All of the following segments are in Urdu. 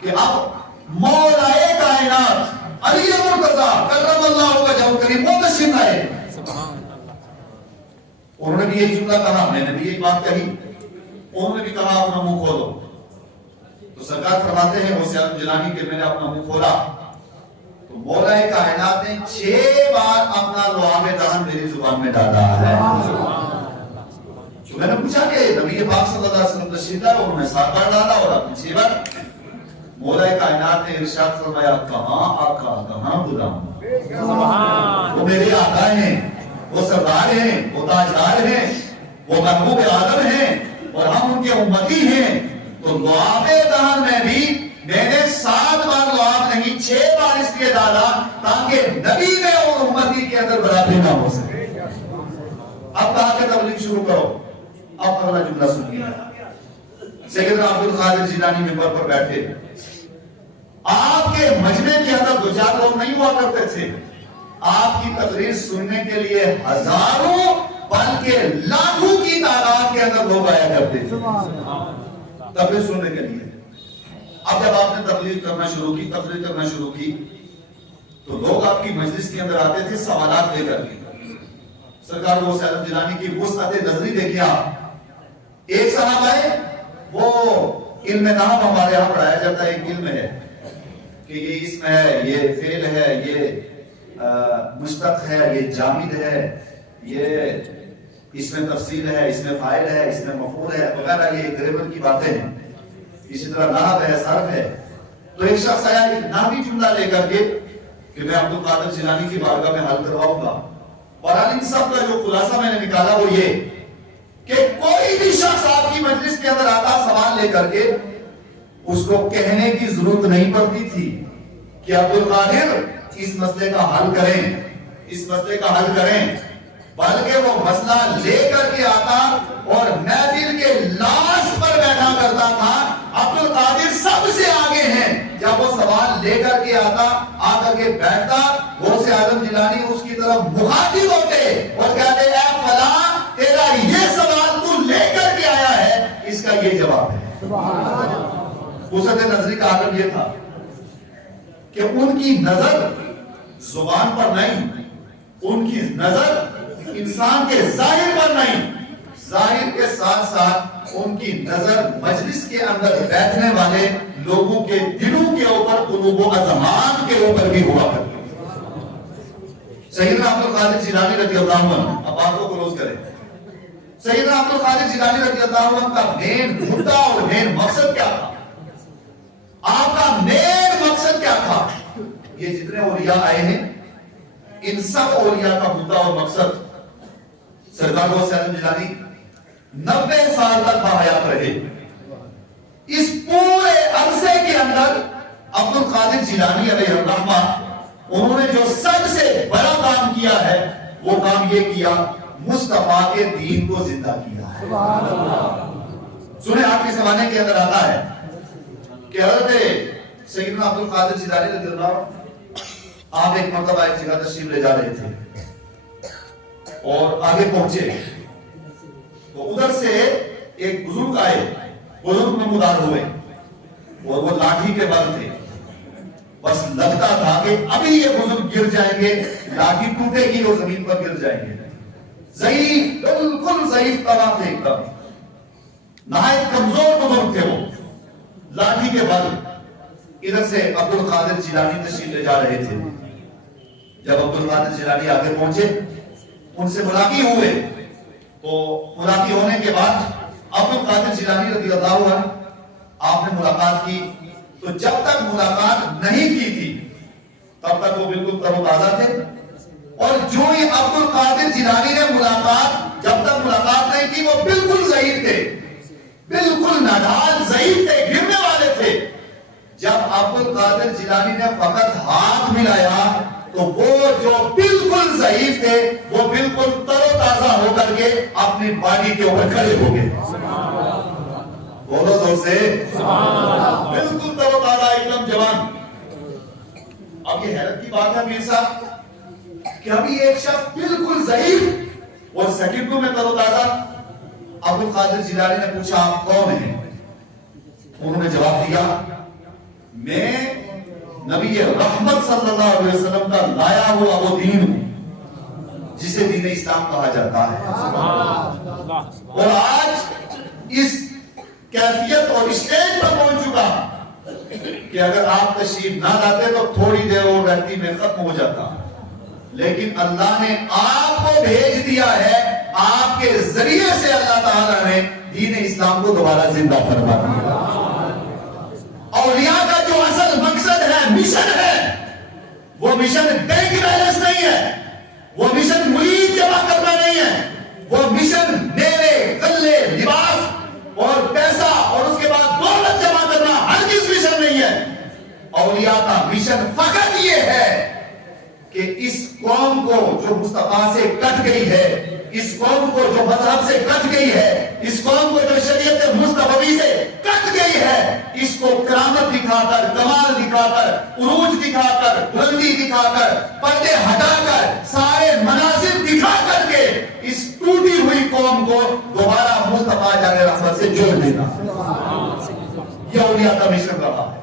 کہ اب مولائے کائنات علی مرتضیٰ کرم اللہ وجہہ کریم وہ تشریف آئے. انہوں نے بھی یہ جملہ کہا, میں نے بھی یہ بات کہی, انہوں نے بھی کہا اپنا منہ کھولو. تو سرکار فرماتے ہیں غوث اعظم جیلانی کہ میں نے اپنا منہ کھولا تو مولائے کائنات نے 6 بار اپنا لعاب دہن میری زبان میں ڈالا ہے. تو میں نے پوچھا کہ نبی پاک صلی اللہ علیہ وسلم تشریف لائے, انہوں نے 7 بار ڈالا اور اپنے 6 بار. مولائے کائنات نے ارشاد فرمایا کہاں آقا کہاں غلام, وہ میرے آقا ہیں, وہ سردار ہیں, وہ تاجدار ہیں, وہ محبوب عالم ہیں اور ہم ان کے امتی ہیں. تو لعاب دہن میں بھی میں نے 7 بار لعاب نہیں 6 بار اس لیے ڈالا تاکہ نبی میں اور امتی کے اندر برابری نہ ہو سکے. اب کہا کہ تبلیغ شروع کرو. اب اگلا جملہ سنیے. سیدنا عبد القادر جیلانی منبر پر بیٹھے, آپ کے مجمع کے اندر 2-4 لوگ نہیں ہوا کرتے تھے, آپ کی تقریر سننے کے لیے ہزاروں بلکہ لاکھوں کی تعداد کے اندر لوگ آیا کرتے تھے تقریر سننے کے لیے. اب جب آپ نے تقریر کرنا شروع کی تو لوگ آپ کی مجلس کے اندر آتے تھے سوالات لے کر کے. سرکار غوث اعظم جیلانی کی وسعت نظری دیکھیں آپ. ایک صاحب آئے, وہ علم نحو ہمارے یہاں پڑھایا جاتا ہے, ایک علم ہے کہ یہ اسم ہے, یہ فعل ہے, یہ مشتق ہے, یہ جامد ہے, یہ اس میں تفصیل ہے, اس میں فاعل ہے, اس میں مفعول ہے وغیرہ, یہ گرامر کی باتیں ہیں. اسی طرح نحو ہے, صرف ہے. تو ایک شخص آیا ایک نحوی جملہ لے کر کے کہ میں عبد القادر جیلانی کی بارگاہ میں حل کرواؤں گا. اور ان سب کا جو خلاصہ میں نے نکالا وہ یہ کہ کوئی بھی شخص آپ کی مجلس کے اندر آتا سوال لے کر کے, اس کو کہنے کی ضرورت نہیں پڑتی تھی کہ عبد القادر اس مسئلے کا حل کریں, اس مسئلے کا حل کریں, بلکہ وہ مسئلہ لے کر کے آتا اور محفل کے لاسٹ پر بیٹھا کرتا تھا. عبد القادر سب سے آگے ہیں. جب وہ سوال لے کر کے آتا, آ کر کے بیٹھتا, غوث اعظم جیلانی اس کی طرف مخاطب ہوتے اور کہتے اے فلاں تیرا یہ سوال تو لے کر کے آیا ہے, اس کا یہ جواب ہے. وسعت نظری کا عالم یہ تھا کہ ان کی نظر زبان پر نہیں, ان کی نظر انسان کے ظاہر پر نہیں, ظاہر کے ساتھ ساتھ ان کی نظر مجلس کے اندر بیٹھنے والے لوگوں کے دلوں کے اوپر, قلوب و اذہان کے اوپر بھی ہوا کرتی. سیدنا عبد القادر جیلانی رضی اللہ عنہ, اب بات کو کلوز کریں. سیدنا عبد القادر جیلانی رضی اللہ عنہ کا مین مدعا اور مین مقصد کیا تھا؟ آپ کا مین مقصد کیا تھا؟ یہ جتنے اولیاء آئے ہیں ان سب اولیاء کا مدعا اور مقصد, سرکار غوث اعظم جیلانی 90 سال تک باحیات رہے. اس پورے عرصے کے اندر عبد القادر جیلانی علیہ الرحمہ انہوں نے جو سب سے بڑا کام کیا ہے وہ کام یہ کیا, مصطفیٰ کے دین کو زندہ کیا ہے. سنیں, آپ کے زمانے کے اندر آتا ہے کہ حضرت سیدنا عبد القادر جیلانی رضی اللہ عنہ آپ ایک مرتبہ ایک جگہ تشریف لے جا رہے تھے اور آگے پہنچے تو ادھر سے ایک بزرگ آئے, بزرگ نمودار ہوئے اور وہ لاٹھی کے بل تھے. بس لگتا تھا کہ ابھی یہ بزرگ گر جائیں گے, لاٹھی ٹوٹے گی اور زمین پر گر جائیں گے. ضعیف, بالکل ضعیف طرح تھے, ایک دم نہایت کمزور بزرگ تھے. وہ لاٹھی کے بل ادھر سے عبد القادر جیلانی تشریف لے جا رہے تھے. جب عبد القادر جیلانی آگے پہنچے, ان سے ملاقات ہوئے, تو ملاقات ہونے کے بعد عبد القادر جیلانی رضی اللہ عنہ آپ نے ملاقات کی. تو جب تک ملاقات نہیں کی تھی تب تک وہ بالکل تر و تازہ تھے, اور جو ہی عبد القادر جیلانی نے ملاقات, جب تک ملاقات نہیں کی وہ بالکل ضعیف تھے, بالکل نادان ضعیف تھے, گرنے والے تھے. جب عبد القادر جیلانی نے فقط ہاتھ ملایا تو وہ جو بالکل ضعیف تھے وہ بالکل تر و تازہ ہو کر کے اپنی باڈی کے اوپر کھڑے ہو گئے. بولو زور سے, بالکل تر و تازہ, ایک دم جوان. اب یہ حیرت کی بات ہے میر صاحب کہ ابھی ایک شخص بالکل ضعیف اور سیکنڈوں میں تر و تازہ. عبد القادر جیلانی نے پوچھا آپ کون ہیں؟ انہوں نے جواب دیا میں نبی رحمت صلی اللہ علیہ وسلم کا لایا ہوا وہ دین ہوں جسے دین اسلام کہا جاتا ہے. اور آج اس کیفیت اور اسٹیج پر پہنچ چکا کہ اگر آپ تشریف نہ لاتے تو تھوڑی دیر اور رہتی میں ختم ہو جاتا. لیکن اللہ نے آپ کو بھیج دیا ہے, آپ کے ذریعے سے اللہ تعالیٰ نے دین اسلام کو دوبارہ زندہ کروا دیا. اولیاء کا جو اصل مقصد ہے, مشن ہے, وہ مشن بینک بیلنس نہیں ہے, وہ مشن مرید جمع کرنا نہیں ہے, وہ مشن میوے, غلے, لباس اور پیسہ اور اس کے بعد دولت جمع کرنا ہرگز مشن نہیں ہے. اولیاء کا مشن فقط یہ ہے کہ اس قوم کو جو مصطفیٰ سے کٹ گئی ہے, اس قوم کو جو مذہب سے کٹ گئی ہے, اس قوم کو جو شریعت مصطفی سے کٹ گئی ہے, اس کو کرامت دکھا کر, کمال دکھا کر, عروج دکھا کر, بلندی دکھا کر, پردے ہٹا کر, سارے مناظر دکھا کر کے اس ٹوٹی ہوئی قوم کو دوبارہ مصطفیٰ جان رحمت سے جوڑ دینا. یہ اولیاء کا مشن رہا ہے,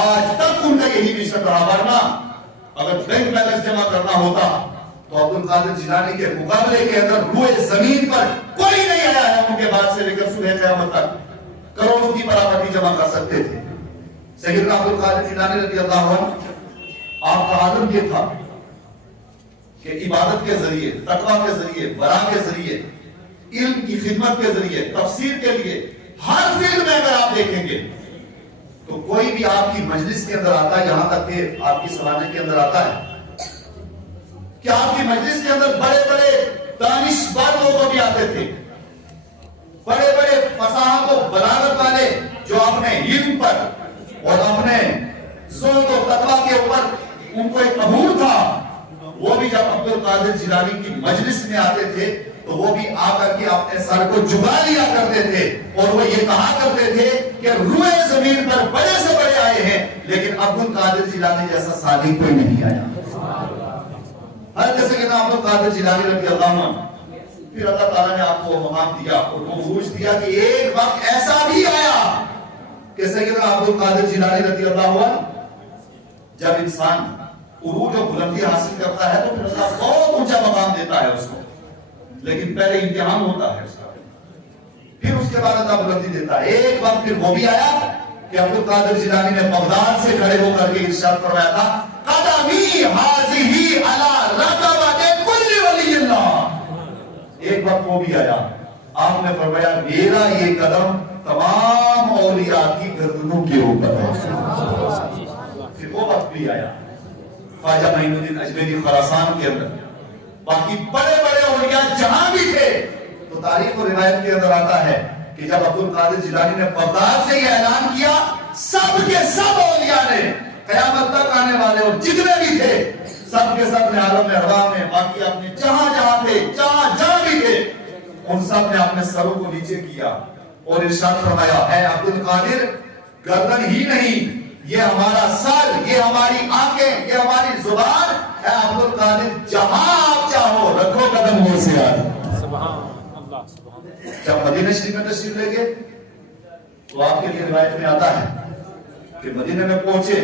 آج تک ان کا یہی مشن رہا. ورنہ اگر بینک بیلنس جمع کرنا ہوتا تو عبد القادر جیلانی کے مقابلے کے اندر روئے زمین پر کوئی نہیں آیا ہے ان کے بعد سے لے کر صبح قیامت تک کروڑوں کی پراپرٹی جمع کر سکتے تھے. سیدنا عبد القادر جیلانی رضی اللہ عنہ, آپ کا عالم یہ تھا کہ عبادت کے ذریعے, تقویٰ کے ذریعے, ورع کے ذریعے, علم کی خدمت کے ذریعے, تفسیر کے لیے ہر فیلڈ میں اگر آپ دیکھیں گے تو کوئی بھی آپ کی مجلس کے اندر آتا ہے, یہاں تک کہ آپ کی سوانح کے اندر آتا ہے کہ آپ کی مجلس کے اندر بڑے بڑے دانشور لوگ بھی آتے تھے, بڑے بڑے فصاحت و بلاغت والے جو اپنے علم پر اور اپنے زہد و تقویٰ کے اوپر ان کو ایک عبور تھا, وہ بھی جب عبد القادر جیلانی کی مجلس میں آتے تھے تو وہ بھی آ کر کے اپنے سر کو جھکا لیا کرتے تھے اور وہ یہ کہا کرتے تھے کہ روئے زمین پر بڑے سے بڑے آئے ہیں لیکن عبد القادر جیلانی جیسا صالح کوئی نہیں آیا. حضرت سیدنا عبد القادر جیلانی رضی اللہ عنہ, پھر اللہ تعالیٰ نے آپ کو مقام دیا اور وہ عروج دیا کہ ایک وقت ایسا بھی آیا کہ سیدنا عبد القادر جیلانی رضی اللہ عنہ, جب انسان عروج و بلندی حاصل کرتا ہے تو پھر اللہ بہت اونچا مقام دیتا ہے اس کو, لیکن پہلے امتحان ہوتا ہے اس کا, پھر اس کے بعد اللہ بلندی دیتا ہے. ایک وقت پھر وہ بھی آیا کہ عبد القادر جیلانی نے بغداد سے کھڑے ہو کر کے ارشاد فرمایا تھا, قدمی ہذہ علی رکبۃ کل ولی اللہ. ایک وقت وہ بھی آیا, آپ نے فرمایا میرا یہ قدم تمام اولیاء کی گردنوں کے اوپر ہے. پھر وہ وقت بھی آیا خواجہ معین الدین اجمیری خراسان کے اندر, باقی بڑے بڑے اولیاء جہاں بھی تھے, تو تاریخ و روایت کے اندر آتا ہے کہ جب عبد القادر جیلانی نے بغداد سے یہ اعلان کیا, سب کے سب اولیاء نے, قیامت تک آنے والے اور جتنے بھی تھے, سب کے سب نے عالم ارواح میں, باقی اپنے جہاں جہاں تھے, جہاں بھی تھے, ان سب نے اپنے سروں کو نیچے کیا اور ارشاد فرمایا, اے عبد القادر گردن ہی نہیں, یہ ہمارا سر, یہ ہماری آنکھیں, یہ ہماری زبان, اے عبد القادر جہاں آپ چاہو رکھو قدم ہو سے آج. جب مدینہ شریف میں تشریف لے گئے تو آپ کے لیے روایت میں آتا ہے کہ مدینہ میں پہنچے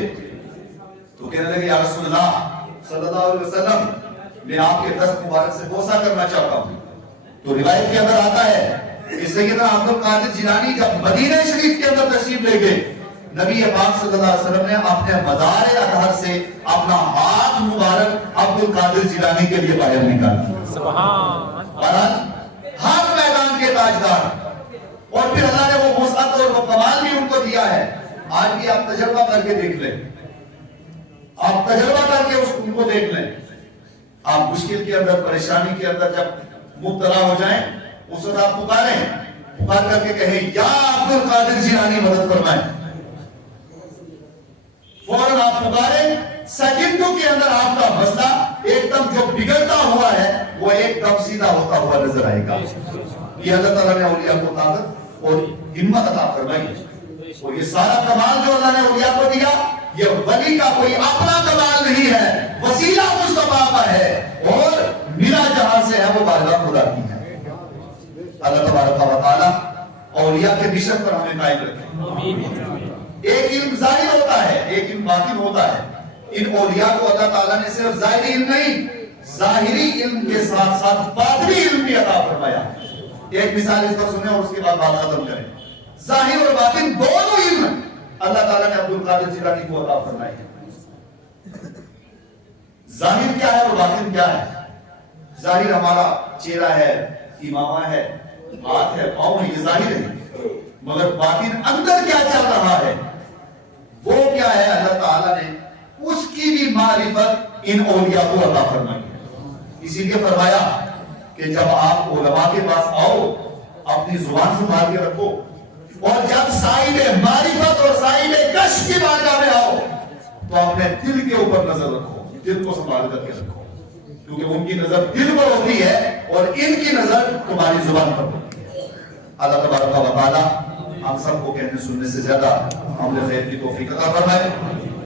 تو کہنے لگے یا رسول اللہ صلی اللہ علیہ وسلم, میں آپ کے دست مبارک سے بوسہ کرنا چاہتا ہوں. تو روایت کے اندر آتا ہے کہ سیدنا عبد القادر جیلانی جب مدینہ شریف کے اندر تشریف لے گئے, نبی پاک صلی اللہ علیہ وسلم نے اپنے مزار اطہر سے اپنا ہاتھ مبارک عبد القادر جیلانی کے لیے باہر نکالا. سبحان, ہر میدان کے تاجدار, اور پھر اللہ نے وہ وسعت اور وہ کمال بھی ان کو دیا ہے. آج بھی آپ تجربہ کر کے دیکھ لیں, آپ تجربہ کر کے ان کو دیکھ لیں. آپ مشکل کے اندر, پریشانی کے اندر جب مبتلا ہو جائیں, اس وقت آپ پکاریں, پکار کر کے کہیں یا عبد القادر جیلانی مدد فرمائیں. فوراً آپ پکاریں, سیکنڈوں کے اندر آپ کا مسئلہ ایک دم جو بگڑتا ہوا ہے وہ ایک دم سیدھا ہوتا ہوا نظر آئے گا. یہ اللہ تعالیٰ نے اولیاء کو طاقت اور ہمت عطا فرمائی ہے. اور یہ سارا کمال جو اللہ نے اولیاء کو دیا, یہ ولی کا کوئی اپنا کمال نہیں ہے, وسیلہ مصطفیٰ کا ہے, اور ملا جہاں سے ہے وہ بارگاہ خدا کی ہے. اللہ تبارک و تعالیٰ اولیاء کے مشن پر ہمیں قائم رکھے. ایک علم ظاہر ہوتا لیکن باطن ہوتا ہے. ان اولیاء کو اللہ تعالیٰ نے صرف ظاہری علم نہیں، ظاہری علم کے ساتھ ساتھ باطنی علم بھی عطا فرمایا. ایک مثال اس پر سنیں اور اس کے بعد بات ختم کریں. ظاہر اور باطن دونوں علم اللہ تعالیٰ نے عبد القادر جیلانی کو عطا فرمائے ہیں. ظاہر کیا ہے اور باطن کیا ہے؟ ظاہر ہمارا چہرہ ہے، امامہ ہے، ہاتھ ہے، پاؤں ہے، یہ ظاہر ہے. مگر باطن اندر کیا چل رہا ہے وہ کیا ہے؟ اللہ تعالیٰ نے اس کی بھی معرفت ان اولیاء کو عطا فرمائی ہے. اسی لیے فرمایا کہ جب آپ علماء کے پاس آؤ اپنی زبان سنبھال کے رکھو، اور جب صاحب معرفت اور صاحب کشف کی بارگاہ میں آؤ تو اپنے دل کے اوپر نظر رکھو، دل کو سنبھال کر کے رکھو، کیونکہ ان کی نظر دل پر ہوتی ہے اور ان کی نظر تمہاری زبان پر ہوتی ہے. اللہ تبارک و تعالی ہم سب کو کہنے سننے سے زیادہ عمل خیر کی توفیق عطا فرمائے.